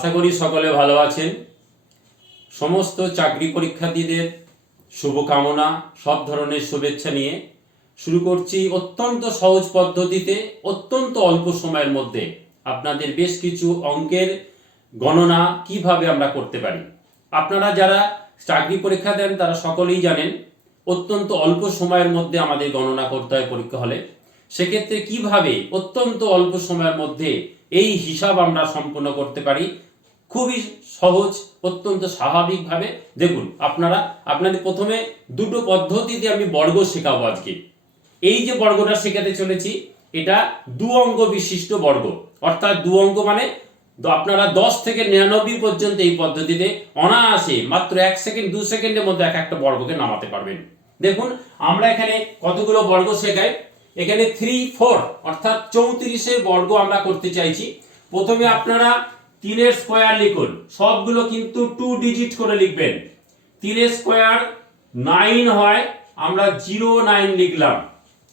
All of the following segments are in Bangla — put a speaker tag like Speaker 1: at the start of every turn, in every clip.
Speaker 1: আশা করি সকলে ভালো আছেন। সমস্ত চাকরি পরীক্ষার্থীদের শুভকামনা, সব ধরনের শুভেচ্ছা নিয়ে শুরু করছি অত্যন্ত সহজ পদ্ধতিতে, অত্যন্ত অল্প সময়ের মধ্যে আপনাদের বেশ কিছু অঙ্কের গণনা কীভাবে আমরা করতে পারি। আপনারা যারা চাকরি পরীক্ষা দেন, তারা সকলেই জানেন, অত্যন্ত অল্প সময়ের মধ্যে আমাদের গণনা করতে হয় পরীক্ষা হলে। সেক্ষেত্রে কীভাবে অত্যন্ত অল্প সময়ের মধ্যে এই হিসাব আমরা সম্পন্ন করতে পারি খুবই সহজ, অত্যন্ত স্বাভাবিকভাবে। দেখুন, আপনারা, আপনাদের প্রথমে দুটো পদ্ধতিতে আমি বর্গ শেখাবো আজকে। এই যে বর্গটা শেখাতে চলেছি, এটা দু অঙ্ক বিশিষ্ট বর্গ। অর্থাৎ দু অঙ্ক মানে আপনারা দশ থেকে নিরানব্বই পর্যন্ত এই পদ্ধতিতে অনায়াসে মাত্র এক সেকেন্ড, দু সেকেন্ডের মধ্যে এক একটা বর্গকে নামাতে পারবেন। দেখুন, আমরা এখানে কতগুলো বর্গ শেখাই? এখানে থ্রি ফোর অর্থাৎ চৌত্রিশের বর্গ আমরা করতে চাইছি। প্রথমে আপনারা তিনের স্কোয়ার লিখুন। সবগুলো কিন্তু টু ডিজিট করে লিখবেন। তিনের স্কোয়ার নাইন হয়, আমরা জিরো নাইন লিখলাম।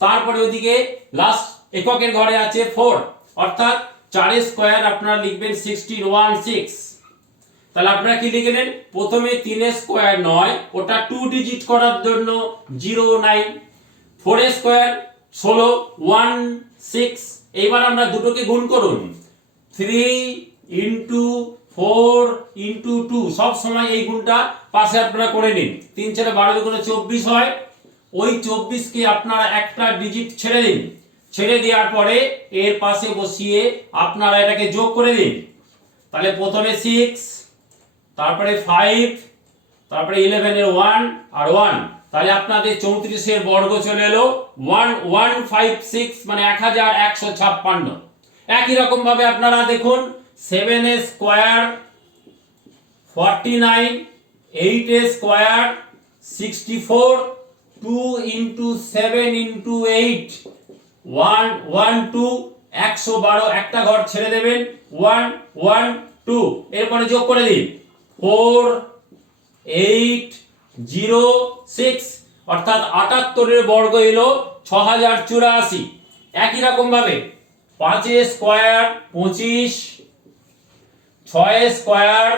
Speaker 1: তারপরে ওদিকে লাস্ট এককের ঘরে আছে ফোর অর্থাৎ চারের স্কোয়ার আপনারা লিখবেন সিক্সটিন ওয়ান সিক্স তাহলে আপনারা কি লিখলেন প্রথমে তিনের স্কোয়ার নয়, ওটা টু ডিজিট করার জন্য জিরো নাইন ফোর স্কোয়ার ষোলো ওয়ান সিক্স এইবার আমরা দুটোকে গুণ করুন। Three into four into two সব সময় এই গুণটা পাশে আপনারা করে নিন। তিন চারে বারো দুগুণে চব্বিশ হয়। ওই চব্বিশকে আপনারা একটা ডিজিট ছেড়ে দিন। ছেড়ে দেওয়ার পরে এর পাশে বসিয়ে আপনারা এটাকে যোগ করে দিন। তাহলে প্রথমে সিক্স তারপরে ফাইভ তারপরে ইলেভেনের ওয়ান আর ওয়ান তাহলে আপনাদের চৌত্রিশের বর্গ চলে এলো ওয়ান ওয়ান ফাইভ সিক্স মানে এক হাজার একশো ছাপ্পান্ন। একই রকম ভাবে আপনারা দেখুন সেভেন এ স্কোয়ার, ফর্টি নাইন, এইট এ square, sixty four, two into seven into eight, one one, two, একশো বারো, একটা ঘর ছেড়ে দেবেন, ওয়ান ওয়ান, টু, এরপরে যোগ করে দিন, ফোর, এইট, জিরো, সিক্স, অর্থাৎ আটাত্তরের বর্গ এলো ছ হাজার চুরাশি, একই রকম ভাবে পাঁচের স্কোয়ার, পঁচিশ ছয় স্কোয়ার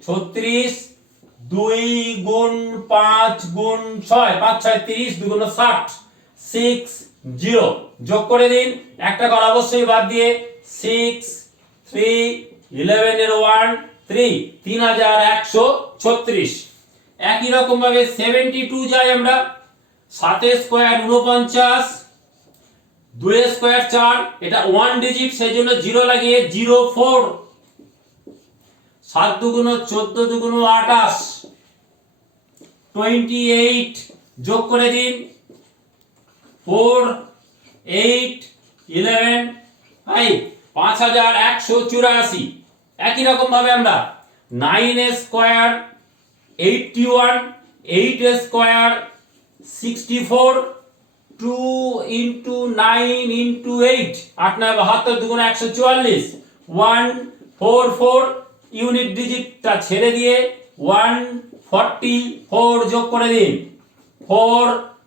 Speaker 1: ছত্রিশ দুই গুণ পাঁচ গুণ ছয়, পাঁচ, ছয়, তিরিশ দুগুণ ষাট সিক্স জিরো যোগ করে দিন। একটা ঘর অবশ্যই বাদ দিয়ে সিক্স থ্রি ইলেভেন এর ওয়ান থ্রি তিন হাজার একশো ছত্রিশ। একই রকম ভাবে সেভেন্টি টু যাই আমরা। সাতের স্কোয়ার উনপঞ্চাশ দুই স্কোয়ার চার, এটা ওয়ান ডিজিট সেই জন্য জিরো লাগিয়ে জিরো ফোর সাত দুগুণ চোদ্দ দুগুণ আঠাশ। টোয়েন্টি এইট যোগ করে দিন। ফোর এইট ইলেভেন ফাইভ পাঁচ হাজার একশো চুরাশি। একই রকম ভাবে আমরা nine square eighty one eight square sixty four two into nine into eight আট নয়, বাহাত্তর, দুগুণ একশো চুয়াল্লিশ। ওয়ান ফোর ফোর ইউনিট ডিজিটটা ছেড়ে দিয়ে ওয়ান ফর্টি ফোর যোগ করে দিন। ফোর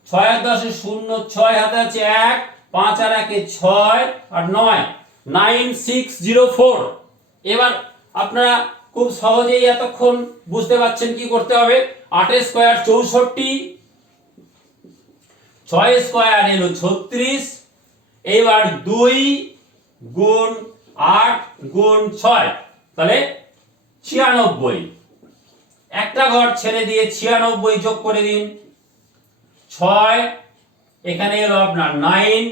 Speaker 1: ছয় দশে শূন্য ছয়, হাতে আছে এক, পাঁচ আর একে ছয় আর নয়। Nine six zero four. এবার আপনারা খুব সহজেই এতক্ষণ বুঝতে পারছেন কি করতে হবে। আটের স্কোয়ার চৌষট্টি, ছয় স্কোয়ার এলো ছত্রিশ, এবার দুই গুণ আট গুণ ছয়। তাহলে ছিয়ানব্বই। একটা ঘর ছেড়ে দিয়ে ছিয়ানব্বই যোগ করে দিন। ছয়, এখানে এলো আপনার নাইন,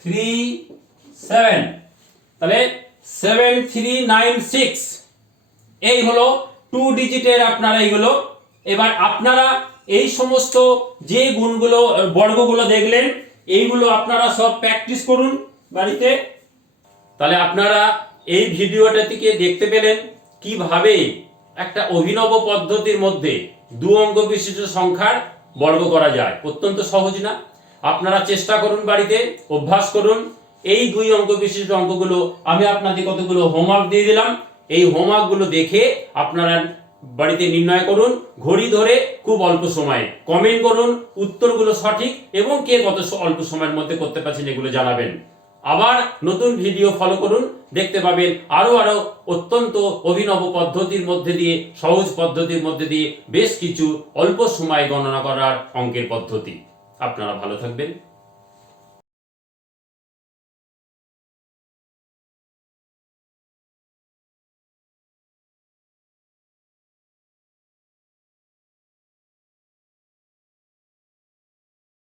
Speaker 1: থ্রি, সেভেন। তাহলে সেভেন, থ্রি, নাইন, সিক্স। এই হলো টু ডিজিটের আপনারা এইগুলো। এবার আপনারা এই সমস্ত যে গুণগুলো, বর্গগুলো দেখলেন, এইগুলো আপনারা সব প্র্যাকটিস করুন বাড়িতে। তাহলে আপনারা এই ভিডিওটা থেকে দেখতে পেলেন। কীভাবে একটা অভিনব পদ্ধতির মধ্যে দু অঙ্ক বিশিষ্ট সংখ্যার বর্গ করা যায়? অত্যন্ত সহজ না? আপনারা চেষ্টা করুন বাড়িতে, অভ্যাস করুন। এই দুই অঙ্ক বিশিষ্ট অঙ্কগুলো আমি আপনাদের কতগুলো হোমওয়ার্ক দিয়ে দিলাম। এই হোমওয়ার্কগুলো দেখে আপনারা বাড়িতে নির্ণয় করুন। ঘড়ি ধরে খুব অল্প সময়ে কমেন্ট করুন। উত্তরগুলো সঠিক এবং কে কত অল্প সময়ের মধ্যে করতে পারছেন এগুলো জানাবেন। আবার নতুন ভিডিও ফলো করুন। দেখতে পাবেন আরও আরও অত্যন্ত অভিনব পদ্ধতির মধ্যে দিয়ে, সহজ পদ্ধতির মধ্যে দিয়ে বেশ কিছু অল্প সময় গণনা করার অঙ্কের পদ্ধতি। আপনারা ভালো থাকবেন।